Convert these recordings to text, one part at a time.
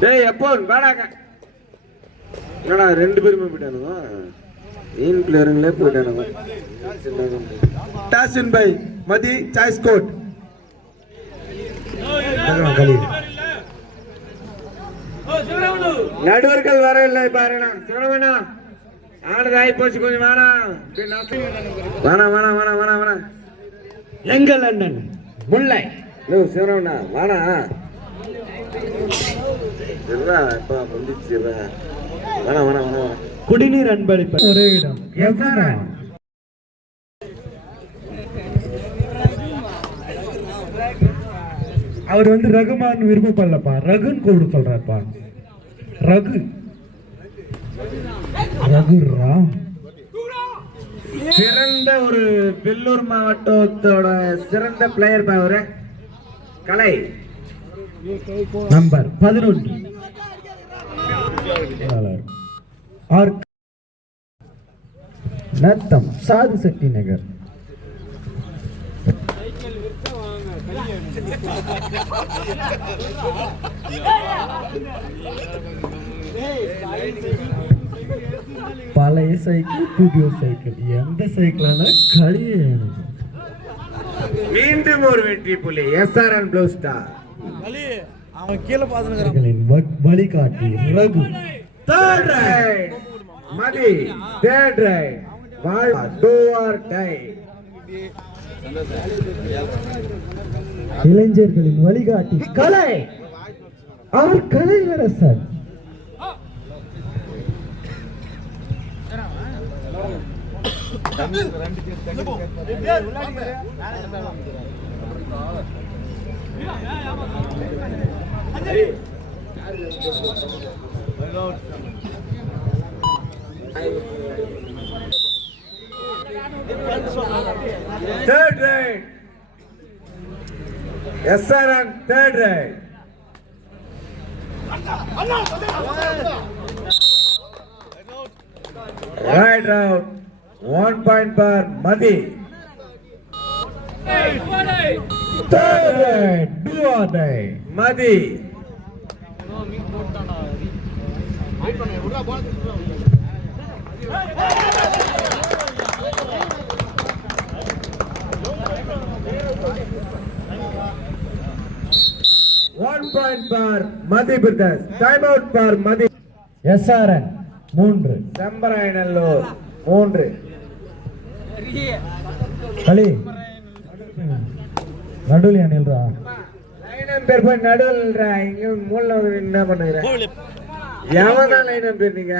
டேய் எப்போ வேடாங்க என்னடா ரெண்டு பேருமே போயிட்டானுங்க மெயின் பிளேயருங்களே போயிட்டானுங்க டாசின் பை மதி சாய்ஸ் கோட். நடுவர்கள் வர இல்லை பாருண்ணா. சிவனவேண்ணா ஆனது ஆகி போச்சு கொஞ்சம் வேணாம் வேணாம் வேணாம் வேணாம் வேணாம் வேணாம் எங்கள் அண்ணன் முல்லை. வேணாம் வேணாம் குடிநீர் அன்பளிப்பு. ஒரே இடம். அவர் வந்து ரகுமான் விருப்பப்படலப்பா. ரகுன்னு கூப்பிட சொல்றாருப்பா. ரகு. ரகு ராம் சிறந்த ஒரு வெள்ளூர் மாவட்டத்தோட சிறந்த பிளேயர் அவரு கலை நம்பர் பதினொன்று ஆர் நத்தம் சாது சக்தி நகர் பழைய சைக்கிள் புதிய சைக்கிள். எந்த சைக்கிளான எனக்கு மீண்டும் ஒரு வெற்றி புள்ளி எஸ்ஆர்என் ப்ளூ ஸ்டார் அவன் கீழே வ- வழிகாட்டி Raghu. Third right Mathi third right வாழ் டூ ஆர் டை இளைஞர்களின் வழிகாட்டி கலை. அவர் Kalaivarasan third right SRN third right right one point for Mathi. Mathi. One point for Mathi brothers. Time out for Mathi. SRN மூன்று. செம்பராயநல்லூர் மூன்று. களி நடுவில் அணில்ரா லைனம் பேர் போய் நடுவில் இங்க மூல என்ன பண்ணுகிற? எவன் லைனம் பேர் நீங்க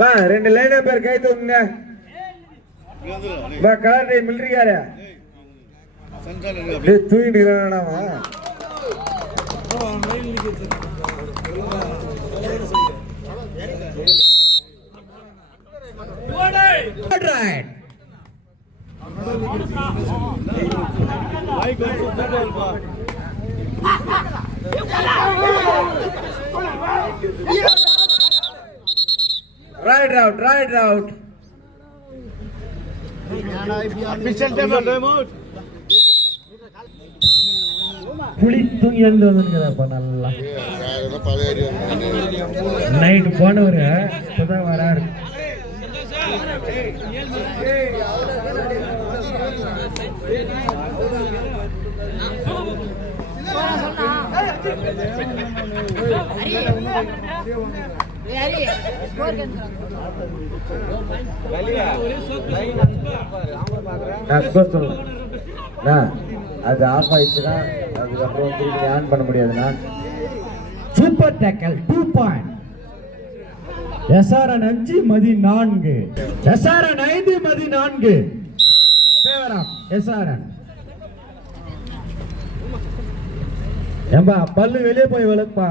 வா ரெண்டு லைனம் பேர் கை தூக்குங்க. வா கலர் மில்ட்ரிக்காரு இருக்கிறானாமா Third right. Right out right out புலி தூங்கி எழுந்து வந்துருக்குதாப்பா நல்லா நைட்டு போனவர் இப்பதான் வராரு அது ஆஃப் ஆயிடுச்சுன்னா அதுக்கப்புறம் திருப்பி ஆன் பண்ண முடியாதுண்ணா super tackle two point SRN அஞ்சு மதி நான்கு எஸ்ஆர்என் ஐந்து மதி நான்கு ஃபேவரா எஸ்ஆர்என் ஏம்பா பல்லு வெளியே போய் விளக்குப்பா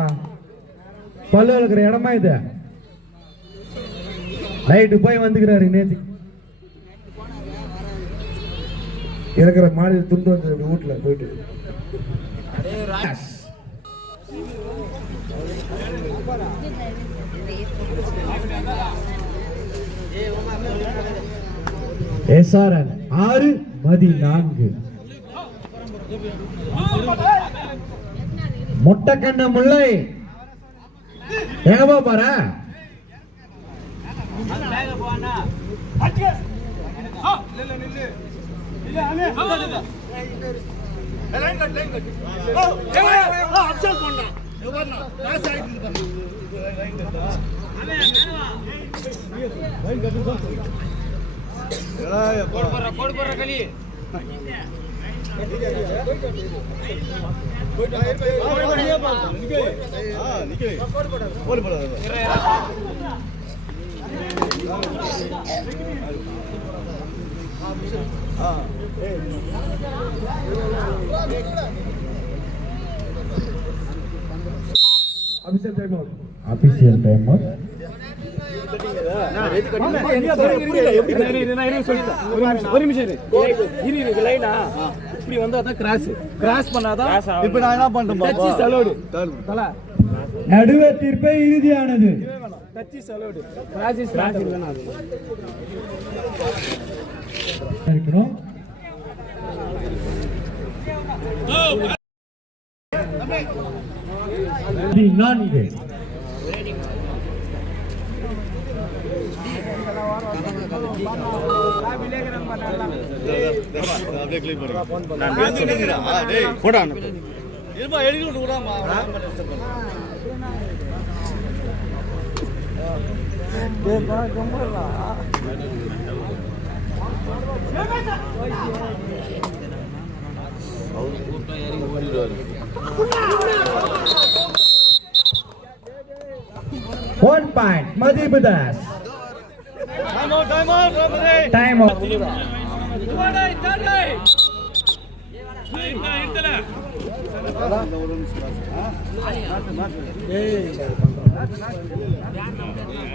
பல்லு விளக்குற இடமா இது? நைட்டு போய் வந்துக்கிறாரு நேத்தி. இருக்கிற மாடி துண்டு வந்து வீட்டுல போயிட்டு. எஸ்ஆர்என் ஆறு மதி நான்கு முட்டைக்கண்ண முல்லை. எங்க போற? Abhishek time out official time ஒரு நிமிஷம் இரு. இது லைனா? இப்படி வந்தா தான் கிராஸ் கிராஸ் பண்ணாதான் இப்ப நான் என்ன பண்றேன் டச் இஸ் நடுவே தீர்ப்பே இறுதியானது நான்கு இருப்பா எழுதி விட்டு விடாமா ஒன் பாயிண்ட் மதிப்பு தாஸ் டைம் அவுட் டைம் அவுட் பிரபுதே டைம்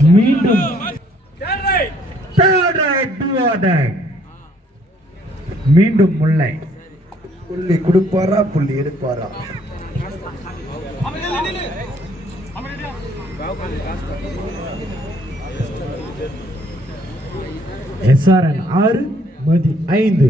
மீண்டும். மீண்டும் முல்லை. புள்ளி கொடுப்பாரா புள்ளி எடுப்பாரா? எஸ்ஆர்என் ஆறு மதி ஐந்து.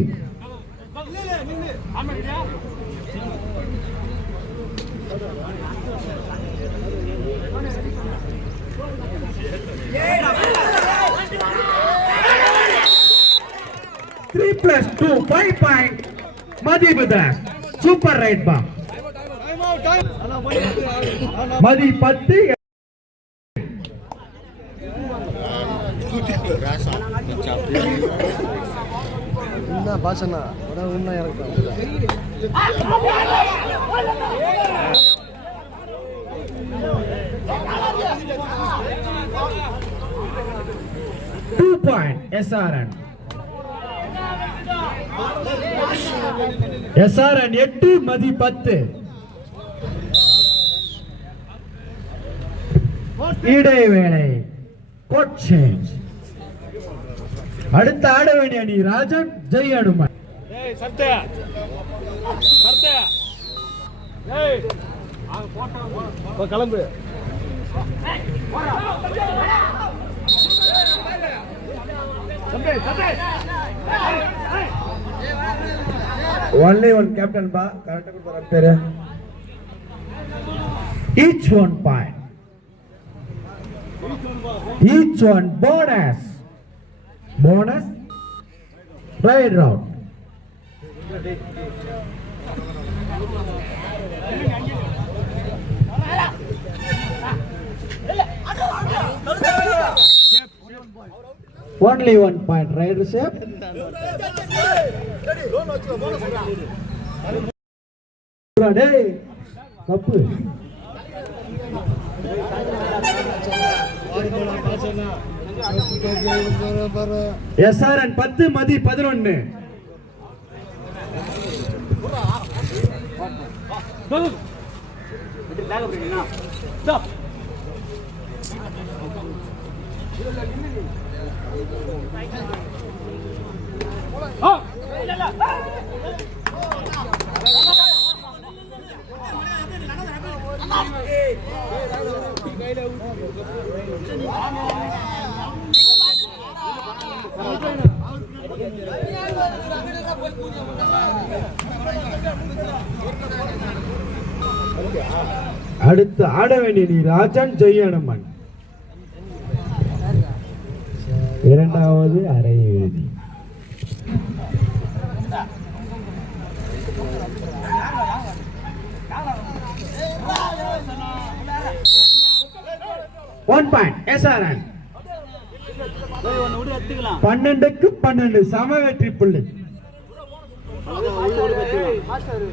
Three plus two five point மதிப்பு சூப்பர் ரைட் பா மதி பத்து என்ன பாஷனா அதான் உண்மை எனக்கு டூ பாயிண்ட் எஸ்ஆர்என் எஸ்ஆர்என் எட்டு மதி பத்து. இடைவேளை கோட் சேஞ்ச் அடுத்த ஆட வேண்டிய அணி ராஜன் ஜெய் அனுமன். கிளம்பு. ஒன்லி ஒன் கேப்டன் பா. கரெக்டா கொடுப்பாரு பேரு. Each one point. Each one bonus. Bonus right round only one point right ரிசேப் தப்பு சொன்னா எஸ்ஆர்என் பத்து மதி பதினொன்னு. கையில அடுத்து ஆட வேண்டிய ராஜன் ஜெயனம்மன். இரண்டாவது அரை எழுதி ஒன் பாயிண்ட் எஸ் ஆர் பன்னெண்டுக்கு பன்னெண்டு சம வெற்றி புள்ளி.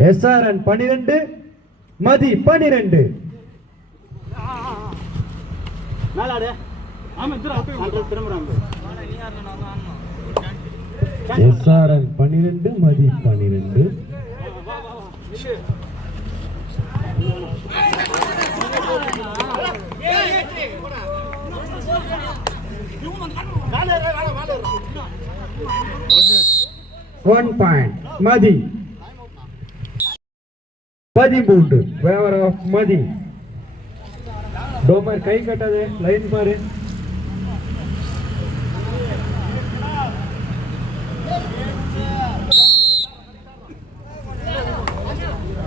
எஸ்ஆர்என் பனிரெண்டு மதி பனிரெண்டு. எஸ்ஆர்என் பனிரெண்டு மதி பனிரெண்டு. ஒன் பாயிண்ட் மதி பதிமூன்று வேவர் ஆஃப் மதி டோமர் கை கட்டாது. லைன் பாரு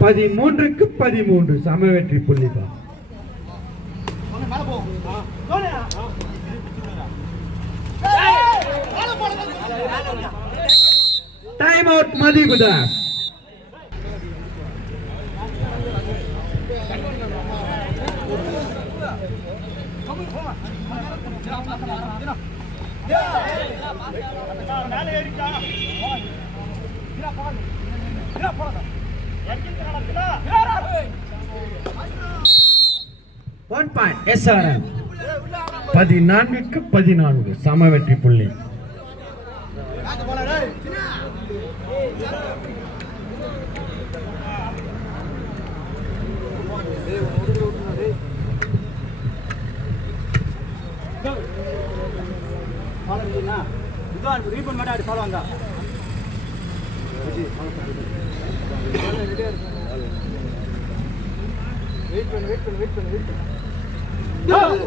பதிமூன்றுக்கு பதிமூன்று. சம வெற்றி புள்ளிதான் டைம் அவுட் மதிப்புதான் பதினான்குக்கு பதினான்கு சமவெற்றி புள்ளி. பதினான்கு சம வெற்றி புள்ளி இதுதான் ரீபன் மாட்டாடி ஃபாலோ வந்தா வெயிட் பண்ணு வெயிட் பண்ணு வெயிட் பண்ணு. வெயிட் பண்ணு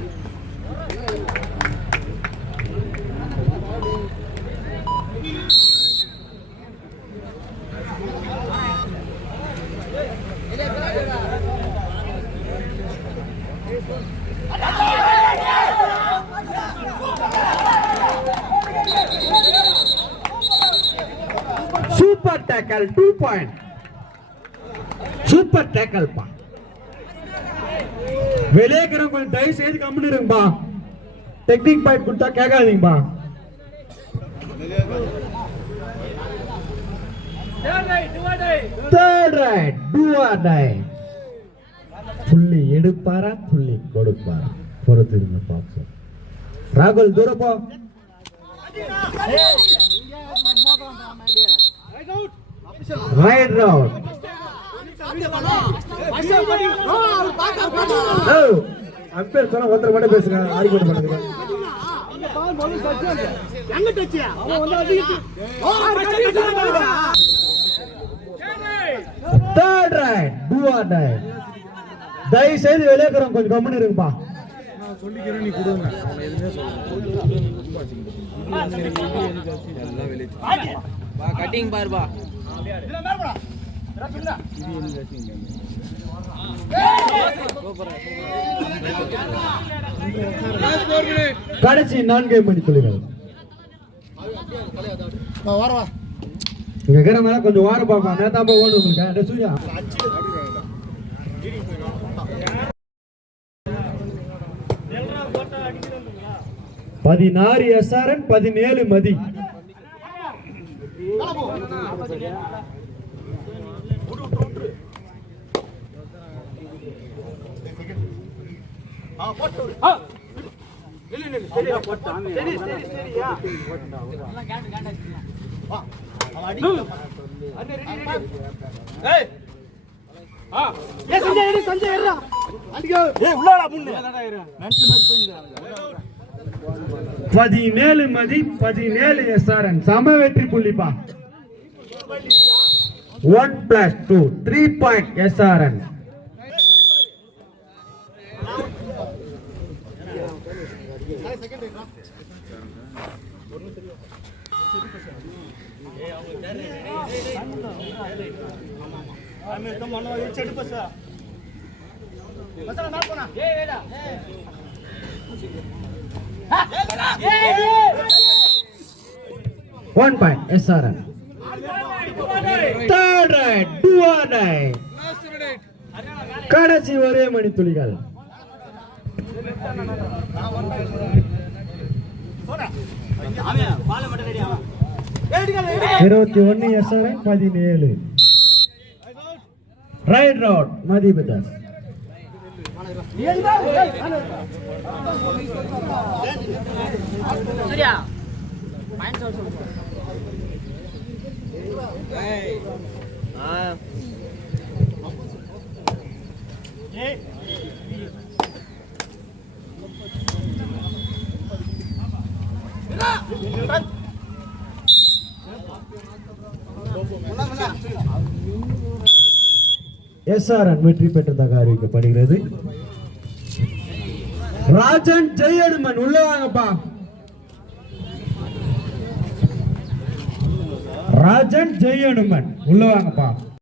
super tackle two point super tackle பா வெளியே இருக்கிறவங்க கொஞ்சம் தயவு செய்து கம்முன்னு இருங்கப்பா டெக்னிக் பாயிண்ட் கொடுத்தா கேட்காதீங்கப்பா. Third raid do or die புள்ளி எடுப்பாரா புள்ளி கொடுப்பாரா? பொறுத்து பார்ப்போம். ராகுல் தூரம் போ. ரைட் ரவுண்ட் அம்பேர் சொன்னா ஒருத்தர் மட்டும் பேசுங்க. ஆர்கியூட் பண்ணுங்க third raid do or die தயவு செய்து வெளியே கொஞ்சம் கம்முன்னு இருங்கப்பா. சொல்லிக்கிறேன் நீ கொடுங்க. சொல்ல கட்டிங் பாருப்பா கடைசி நான்கு மணி துளிகள் வர வா இங்க கொஞ்சம் வாரம் பாப்பா. நேத்தா போய் ஓடு உங்களுக்கு சூர்யா. பதினாறு எஸ்ஆர்என் பதினேழு மதி. பதினேழு மதி பதினேழு எஸ்ஆர்என் சம வெற்றி புள்ளிப்பா. 1 plus 2, 3 point SRN. One point, SRN. Third raid do or right கடைசி ஒரே மணி துளிகள். இருபத்தி ஒன்னு எஸ்ஆர்என் பதினேழு. ரைட் ரோட் மதிபதாஸ் எஸ்ஆர்என் வெற்றி பெற்றதாக அறிவிக்கப்படுகிறது ராஜன் ஜெயடுமன் உள்ள வாங்கப்பா. ராஜன் ஜெயனுமன். உள்ள வாங்கப்பா.